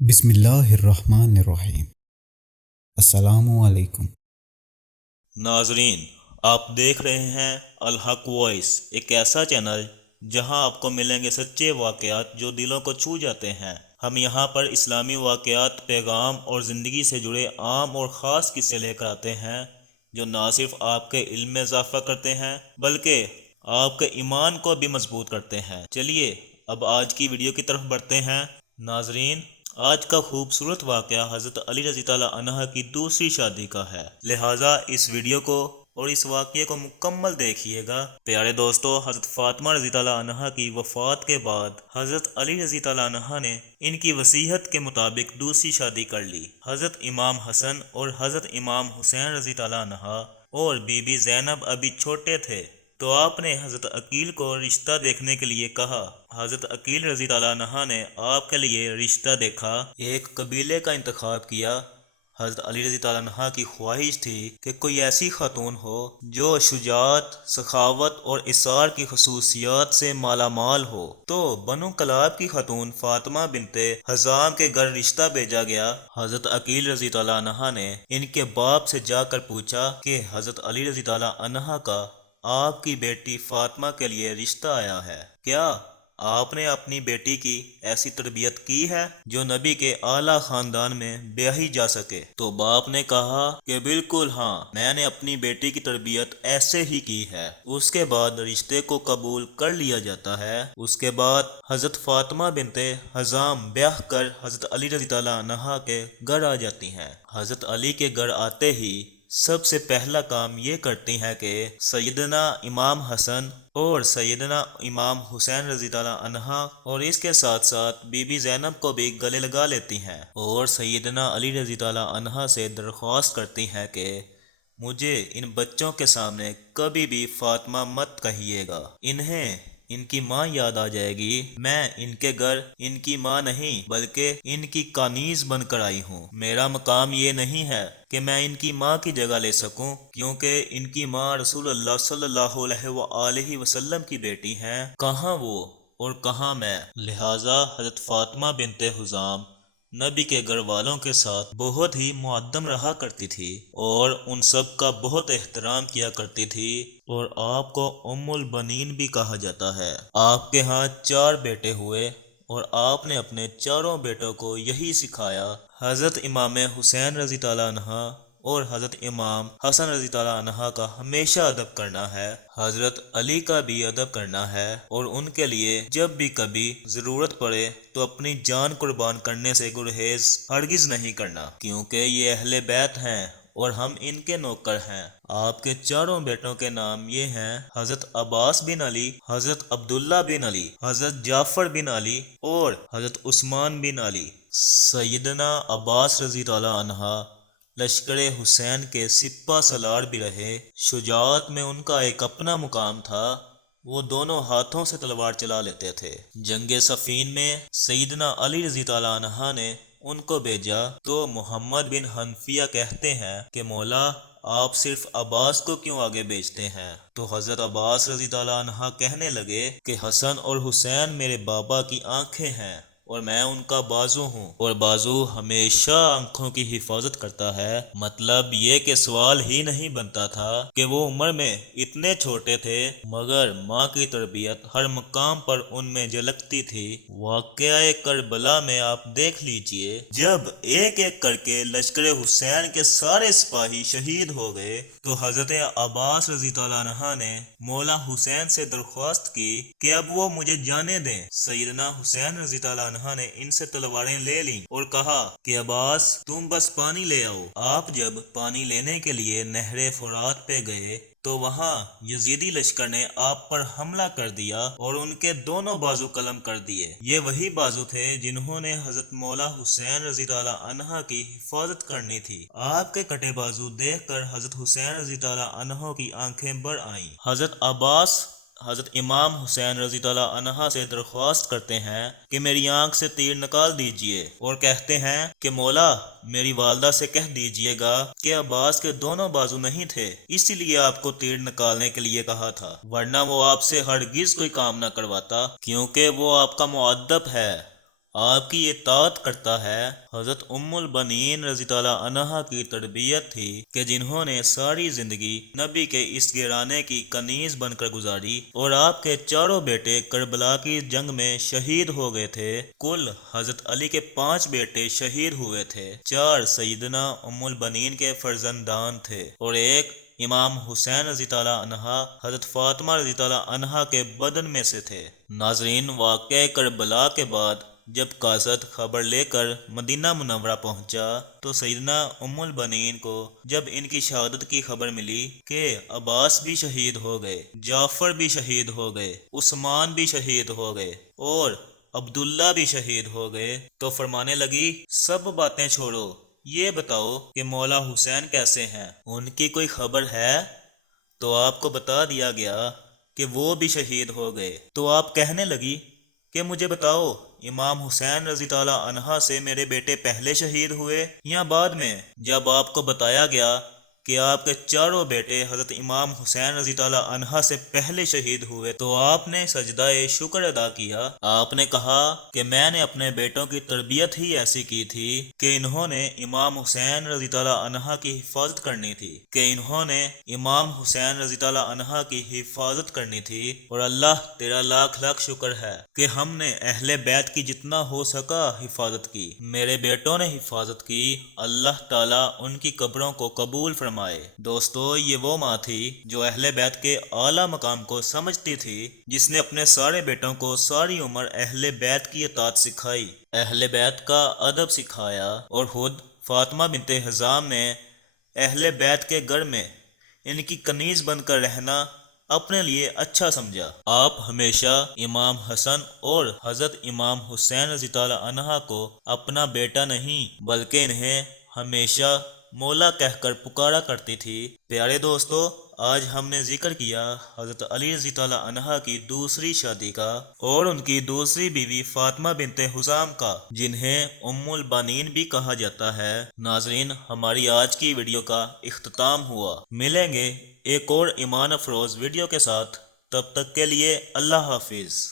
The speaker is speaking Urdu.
بسم اللہ الرحمن الرحیم۔ السلام علیکم۔ ناظرین، آپ دیکھ رہے ہیں الحق وائس، ایک ایسا چینل جہاں آپ کو ملیں گے سچے واقعات جو دلوں کو چھو جاتے ہیں۔ ہم یہاں پر اسلامی واقعات، پیغام اور زندگی سے جڑے عام اور خاص قصے لے کر آتے ہیں جو نہ صرف آپ کے علم میں اضافہ کرتے ہیں بلکہ آپ کے ایمان کو بھی مضبوط کرتے ہیں۔ چلیے اب آج کی ویڈیو کی طرف بڑھتے ہیں۔ ناظرین، آج کا خوبصورت واقعہ حضرت علی رضی اللہ عنہ کی دوسری شادی کا ہے، لہٰذا اس ویڈیو کو اور اس واقعے کو مکمل دیکھیے گا۔ پیارے دوستو، حضرت فاطمہ رضی اللہ عنہ کی وفات کے بعد حضرت علی رضی اللہ عنہ نے ان کی وصیت کے مطابق دوسری شادی کر لی۔ حضرت امام حسن اور حضرت امام حسین رضی اللہ عنہ اور بی بی زینب ابھی چھوٹے تھے، تو آپ نے حضرت عقیل کو رشتہ دیکھنے کے لیے کہا۔ حضرت عقیل رضی اللہ عنہ نے آپ کے لیے رشتہ دیکھا، ایک قبیلے کا انتخاب کیا۔ حضرت علی رضی اللہ عنہ کی خواہش تھی کہ کوئی ایسی خاتون ہو جو شجاعت، سخاوت اور اثار کی خصوصیات سے مالا مال ہو، تو بنو کلاب کی خاتون فاطمہ بنت حزام کے گھر رشتہ بھیجا گیا۔ حضرت عقیل رضی اللہ عنہ نے ان کے باپ سے جا کر پوچھا کہ حضرت علی رضی اللہ عنہ کا آپ کی بیٹی فاطمہ کے لیے رشتہ آیا ہے، کیا آپ نے اپنی بیٹی کی ایسی تربیت کی ہے جو نبی کے اعلیٰ خاندان میں بیاہی جا سکے؟ تو باپ نے کہا کہ بالکل ہاں، میں نے اپنی بیٹی کی تربیت ایسے ہی کی ہے۔ اس کے بعد رشتے کو قبول کر لیا جاتا ہے۔ اس کے بعد حضرت فاطمہ بنت حزام بیاہ کر حضرت علی رضی اللہ عنہ کے گھر آ جاتی ہیں۔ حضرت علی کے گھر آتے ہی سب سے پہلا کام یہ کرتی ہیں کہ سیدنا امام حسن اور سیدنا امام حسین رضی اللہ عنہ اور اس کے ساتھ ساتھ بی بی زینب کو بھی گلے لگا لیتی ہیں اور سیدنا علی رضی اللہ عنہ سے درخواست کرتی ہیں کہ مجھے ان بچوں کے سامنے کبھی بھی فاطمہ مت کہیے گا، انہیں ان کی ماں یاد آ جائے گی۔ میں ان کے گھر ان کی ماں نہیں بلکہ ان کی کانیز بن کر آئی ہوں۔ میرا مقام یہ نہیں ہے کہ میں ان کی ماں کی جگہ لے سکوں، کیونکہ ان کی ماں رسول اللہ صلی اللہ علیہ وآلہ وسلم کی بیٹی ہیں، کہاں وہ اور کہاں میں۔ لہٰذا حضرت فاطمہ بنت حزام نبی کے گھر والوں کے ساتھ بہت ہی معدم رہا کرتی تھی اور ان سب کا بہت احترام کیا کرتی تھی، اور آپ کو ام البنین بھی کہا جاتا ہے۔ آپ کے ہاں 4 بیٹے ہوئے اور آپ نے اپنے چاروں بیٹوں کو یہی سکھایا۔ حضرت امام حسین رضی اللہ عنہ اور حضرت امام حسن رضی اللہ عنہ کا ہمیشہ ادب کرنا ہے، حضرت علی کا بھی ادب کرنا ہے، اور ان کے لیے جب بھی کبھی ضرورت پڑے تو اپنی جان قربان کرنے سے گریز ہرگز نہیں کرنا، کیونکہ یہ اہل بیت ہیں اور ہم ان کے نوکر ہیں۔ آپ کے چاروں بیٹوں کے نام یہ ہیں: حضرت عباس بن علی، حضرت عبداللہ بن علی، حضرت جعفر بن علی اور حضرت عثمان بن علی۔ سیدنا عباس رضی اللہ عنہ لشکر حسین کے سپہ سالار بھی رہے۔ شجاعت میں ان کا ایک اپنا مقام تھا، وہ دونوں ہاتھوں سے تلوار چلا لیتے تھے۔ جنگ صفین میں سیدنا علی رضی اللہ عنہ نے ان کو بھیجا تو محمد بن حنفیہ کہتے ہیں کہ مولا، آپ صرف عباس کو کیوں آگے بھیجتے ہیں؟ تو حضرت عباس رضی اللہ عنہ کہنے لگے کہ حسن اور حسین میرے بابا کی آنکھیں ہیں اور میں ان کا بازو ہوں، اور بازو ہمیشہ آنکھوں کی حفاظت کرتا ہے۔ مطلب یہ کہ سوال ہی نہیں بنتا تھا کہ وہ عمر میں اتنے چھوٹے تھے مگر ماں کی تربیت ہر مقام پر ان میں جھلکتی تھی۔ واقعہ کربلا میں آپ دیکھ لیجئے، جب ایک ایک کر کے لشکر حسین کے سارے سپاہی شہید ہو گئے تو حضرت عباس رضی اللہ عنہ نے مولا حسین سے درخواست کی کہ اب وہ مجھے جانے دیں۔ سیدنا حسین رضی اللہ عنہ نے ان سے تلواریں لے لیں اور کہا کہ عباس، تم بس پانی لے آؤ۔ آپ جب پانی لینے کے لیے نہر فرات پہ گئے تو وہاں یزیدی لشکر نے آپ پر حملہ کر دیا اور ان کے دونوں بازو قلم کر دیے۔ یہ وہی بازو تھے جنہوں نے حضرت مولا حسین رضی اللہ عنہ کی حفاظت کرنی تھی۔ آپ کے کٹے بازو دیکھ کر حضرت حسین رضی اللہ عنہ کی آنکھیں بھر آئیں۔ حضرت عباس حضرت امام حسین رضی اللہ عنہ سے درخواست کرتے ہیں کہ میری آنکھ سے تیر نکال دیجئے، اور کہتے ہیں کہ مولا، میری والدہ سے کہہ دیجئے گا کہ عباس کے دونوں بازو نہیں تھے، اسی لیے آپ کو تیر نکالنے کے لیے کہا تھا، ورنہ وہ آپ سے ہرگز کوئی کام نہ کرواتا، کیونکہ وہ آپ کا مؤدب ہے۔ آپ کی اطاعت کرتا ہے۔ حضرت ام البنین رضی اللہ عنہا کی تربیت تھی کہ جنہوں نے ساری زندگی نبی کے اس گھرانے کی کنیز بن کر گزاری، اور آپ کے چاروں بیٹے کربلا کی جنگ میں شہید ہو گئے تھے۔ کل حضرت علی کے 5 بیٹے شہید ہوئے تھے، 4 سیدنا ام البنین کے فرزندان تھے اور ایک امام حسین رضی اللہ عنہ حضرت فاطمہ رضی اللہ عنہا کے بدن میں سے تھے۔ ناظرین، واقعہ کربلا کے بعد جب قاصد خبر لے کر مدینہ منورہ پہنچا تو سیدنا ام البنین کو جب ان کی شہادت کی خبر ملی کہ عباس بھی شہید ہو گئے، جعفر بھی شہید ہو گئے، عثمان بھی شہید ہو گئے اور عبداللہ بھی شہید ہو گئے، تو فرمانے لگی سب باتیں چھوڑو، یہ بتاؤ کہ مولا حسین کیسے ہیں، ان کی کوئی خبر ہے؟ تو آپ کو بتا دیا گیا کہ وہ بھی شہید ہو گئے۔ تو آپ کہنے لگی کہ مجھے بتاؤ، امام حسین رضی اللہ عنہ سے میرے بیٹے پہلے شہید ہوئے یا بعد میں؟ جب آپ کو بتایا گیا کہ آپ کے چاروں بیٹے حضرت امام حسین رضی اللہ عنہ سے پہلے شہید ہوئے تو آپ نے سجدہ شکر ادا کیا۔ آپ نے کہا کہ میں نے اپنے بیٹوں کی تربیت ہی ایسی کی تھی کہ انہوں نے امام حسین رضی اللہ عنہ کی حفاظت کرنی تھی، اور اللہ تیرا لاکھ لاکھ شکر ہے کہ ہم نے اہل بیت کی جتنا ہو سکا حفاظت کی، میرے بیٹوں نے حفاظت کی، اللہ تعالیٰ ان کی قبروں کو قبول فرمائے۔ دوستو، یہ وہ ماں تھی جو اہل بیت کے اعلیٰ مقام کو سمجھتی تھی، جس نے اپنے سارے بیٹوں کو ساری عمر اہل بیت کی اطاعت سکھائی، اہل بیت کا ادب سکھایا، اور خود فاطمہ بنت حزام نے اہل بیت کے گھر میں ان کی کنیز بن کر رہنا اپنے لیے اچھا سمجھا۔ آپ ہمیشہ امام حسن اور حضرت امام حسین رضی اللہ عنہ کو اپنا بیٹا نہیں بلکہ انہیں ہمیشہ مولا کہہ کر پکارا کرتی تھی۔ پیارے دوستو، آج ہم نے ذکر کیا حضرت علی رضی اللہ عنہ کی دوسری شادی کا اور ان کی دوسری بیوی فاطمہ بنت حزام کا، جنہیں ام البنین بھی کہا جاتا ہے۔ ناظرین، ہماری آج کی ویڈیو کا اختتام ہوا، ملیں گے ایک اور ایمان افروز ویڈیو کے ساتھ، تب تک کے لیے اللہ حافظ۔